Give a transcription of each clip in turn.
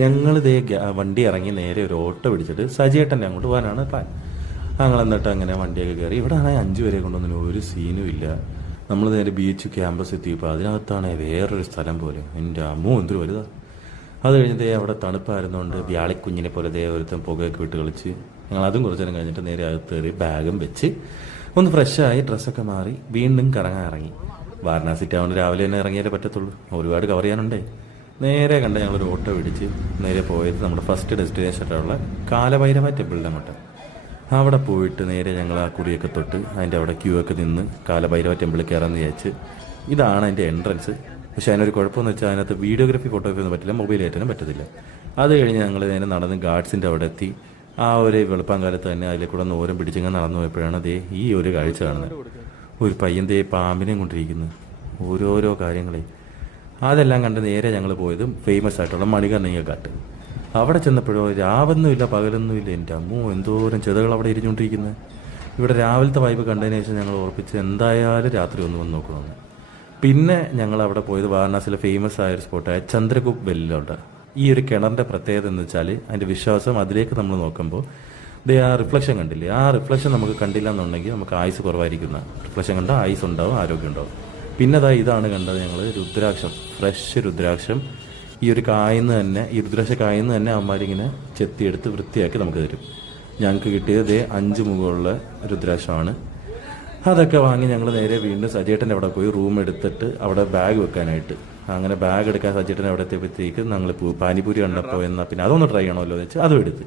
ഞങ്ങളിതേ വണ്ടി ഇറങ്ങി നേരെ ഒരു ഓട്ടോ പിടിച്ചിട്ട് സജിയേട്ടൻ്റെ അങ്ങോട്ട് പോകാനാണ് പ്ലാൻ. ഞങ്ങൾ എന്നിട്ട് അങ്ങനെ വണ്ടിയൊക്കെ കയറി. ഇവിടെ ആണെങ്കിൽ 5 പേരെ കൊണ്ടൊന്നും ഒരു സീനും ഇല്ല. നമ്മൾ നേരെ ബീച്ച് ക്യാമ്പസ് എത്തിയപ്പോൾ അതിനകത്താണ് വേറൊരു സ്ഥലം പോലെ. എൻ്റെ അമ്മോ എന്തൊരു വലുതാ. അത് കഴിഞ്ഞ് അവിടെ തണുപ്പായിരുന്നുകൊണ്ട് വ്യാളിക്കുഞ്ഞിനെ പോലെ ഒരുത്തം പുകയൊക്കെ വിട്ട് കളിച്ച് ഞങ്ങൾ അതും കുറച്ച് നേരം കഴിഞ്ഞിട്ട് നേരെ അകത്ത് കയറി ബാഗും വെച്ച് ഒന്ന് ഫ്രഷായി ഡ്രസ്സൊക്കെ മാറി വീണ്ടും കറങ്ങാൻ ഇറങ്ങി. വാരണാസി ടൗണിൽ രാവിലെ തന്നെ ഇറങ്ങിയാലേ പറ്റത്തുള്ളൂ, ഒരുപാട് കവർ ചെയ്യാനുണ്ടേ. നേരെ കണ്ട ഞങ്ങളൊരു ഓട്ടോ പിടിച്ച് നേരെ പോയത് നമ്മുടെ ഫസ്റ്റ് ഡെസ്റ്റിനേഷനായിട്ടുള്ള കാലഭൈരവ ടെമ്പിളിൻ്റെ അങ്ങോട്ട്. അവിടെ പോയിട്ട് നേരെ ഞങ്ങൾ ആ കുറിയൊക്കെ തൊട്ട് അതിൻ്റെ അവിടെ ക്യൂ ഒക്കെ നിന്ന് കാലഭൈരവ ടെമ്പിളിൽ കയറാമെന്ന് വിചാരിച്ച്. ഇതാണ് അതിൻ്റെ എൻട്രൻസ്. പക്ഷേ അതിനൊരു കുഴപ്പമെന്ന് വെച്ചാൽ അതിനകത്ത് വീഡിയോഗ്രാഫി ഫോട്ടോഗ്രാഫി ഒന്നും പറ്റില്ല, മൊബൈൽ ആയിട്ടൊന്നും പറ്റത്തില്ല. അത് കഴിഞ്ഞ് ഞങ്ങൾ നേരെ നടന്ന് ഗാർഡ്സിൻ്റെ അവിടെ എത്തി. ആ ഒരു വെളുപ്പാങ്കാലത്ത് തന്നെ അതിലെ കൂടെ ഓരം പിടിച്ചിങ്ങനെ നടന്നു പോയപ്പോഴാണ് ഈ ഒരു കാഴ്ച കാണുന്നത്. ഒരു പയ്യൻ പാമ്പിനെയും കൊണ്ടിരിക്കുന്നു, ഓരോരോ കാര്യങ്ങളെ. അതെല്ലാം കണ്ട് നേരെ ഞങ്ങൾ പോയത് ഫേമസ് ആയിട്ടുള്ള മണികർണികക്കാട്ട്. അവിടെ ചെന്നപ്പോഴോ രാവൊന്നുമില്ല പകലൊന്നുമില്ല. എൻ്റെ അമ്മോ എന്തോരം ചെതകൾ അവിടെ ഇരിഞ്ഞുകൊണ്ടിരിക്കുന്നത്. ഇവിടെ രാവിലത്തെ വൈബ് കണ്ടതിന് ശേഷം ഞങ്ങൾ ഉറപ്പിച്ച് എന്തായാലും രാത്രി ഒന്ന് വന്ന് നോക്കണമെന്ന്. പിന്നെ ഞങ്ങൾ അവിടെ പോയത് വാരണാസിയിലെ ഫേമസ് ആയൊരു സ്പോട്ടായ ചന്ദ്രകൂപ് വെല്ലിലോട്ട്. ഈ ഒരു കിണറിൻ്റെ പ്രത്യേകത എന്ന് വെച്ചാൽ അതിൻ്റെ വിശ്വാസം അതിലേക്ക് നമ്മൾ നോക്കുമ്പോൾ ആ റിഫ്ലക്ഷൻ കണ്ടില്ലേ, ആ റിഫ്ലക്ഷൻ നമുക്ക് കണ്ടില്ല എന്നുണ്ടെങ്കിൽ നമുക്ക് ആയുസ് കുറവായിരിക്കുന്ന. റിഫ്ലക്ഷൻ കണ്ടാൽ ആയുസ് ഉണ്ടാവും, ആരോഗ്യം ഉണ്ടാവും. പിന്നെ ഇതാണ് കണ്ടത് ഞങ്ങൾ, രുദ്രാക്ഷം, ഫ്രഷ് രുദ്രാക്ഷം. ഈ ഒരു കായന്ന് തന്നെ, ഈ രുദ്രാക്ഷ കായന്ന് തന്നെ അമ്മമാരിങ്ങനെ ചെത്തിയെടുത്ത് വൃത്തിയാക്കി നമുക്ക് തരും. ഞങ്ങൾക്ക് കിട്ടിയത് 5 മുഖമുള്ള രുദ്രാക്ഷമാണ്. അതൊക്കെ വാങ്ങി ഞങ്ങൾ നേരെ വീണ്ടും സജിയേട്ടൻ്റെ അവിടെ പോയി റൂം എടുത്തിട്ട് അവിടെ ബാഗ് വെക്കാനായിട്ട്. അങ്ങനെ ബാഗ് എടുക്കാൻ സജിയേട്ടൻ അവിടെ എത്തിയപ്പോഴത്തേക്ക് ഞങ്ങൾ പാനിപൂരി കണ്ടപ്പോൾ എന്നാൽ പിന്നെ അതൊന്ന് ട്രൈ ചെയ്യണമല്ലോ എന്ന് വെച്ചാൽ അതും എടുത്ത്.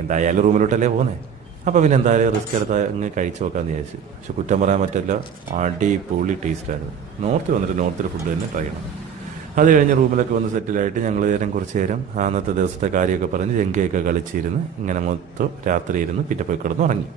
എന്തായാലും റൂമിലോട്ടല്ലേ പോകുന്നത്, അപ്പോൾ പിന്നെ എന്തായാലും റിസ്ക് എടുത്ത് അങ്ങ് കഴിച്ചു നോക്കാമെന്ന് വിചാരിച്ചു. പക്ഷെ കുറ്റം പറയാൻ പറ്റില്ല, അടിപൊളി ടേസ്റ്റായിരുന്നു. നോർത്തിൽ വന്നിട്ട് നോർത്തിലെ ഫുഡ് തന്നെ ട്രൈ ചെയ്യണം. അത് കഴിഞ്ഞ് റൂമിലൊക്കെ വന്ന് സെറ്റിലായിട്ട് ഞങ്ങൾ കുറച്ച് നേരം അന്നത്തെ ദിവസത്തെ കാര്യമൊക്കെ പറഞ്ഞ് ജങ്കയൊക്കെ കളിച്ചിരുന്ന് ഇങ്ങനെ മൊത്തം രാത്രി ഇരുന്ന് പിന്നെ പോയി കിടന്ന് ഉറങ്ങി.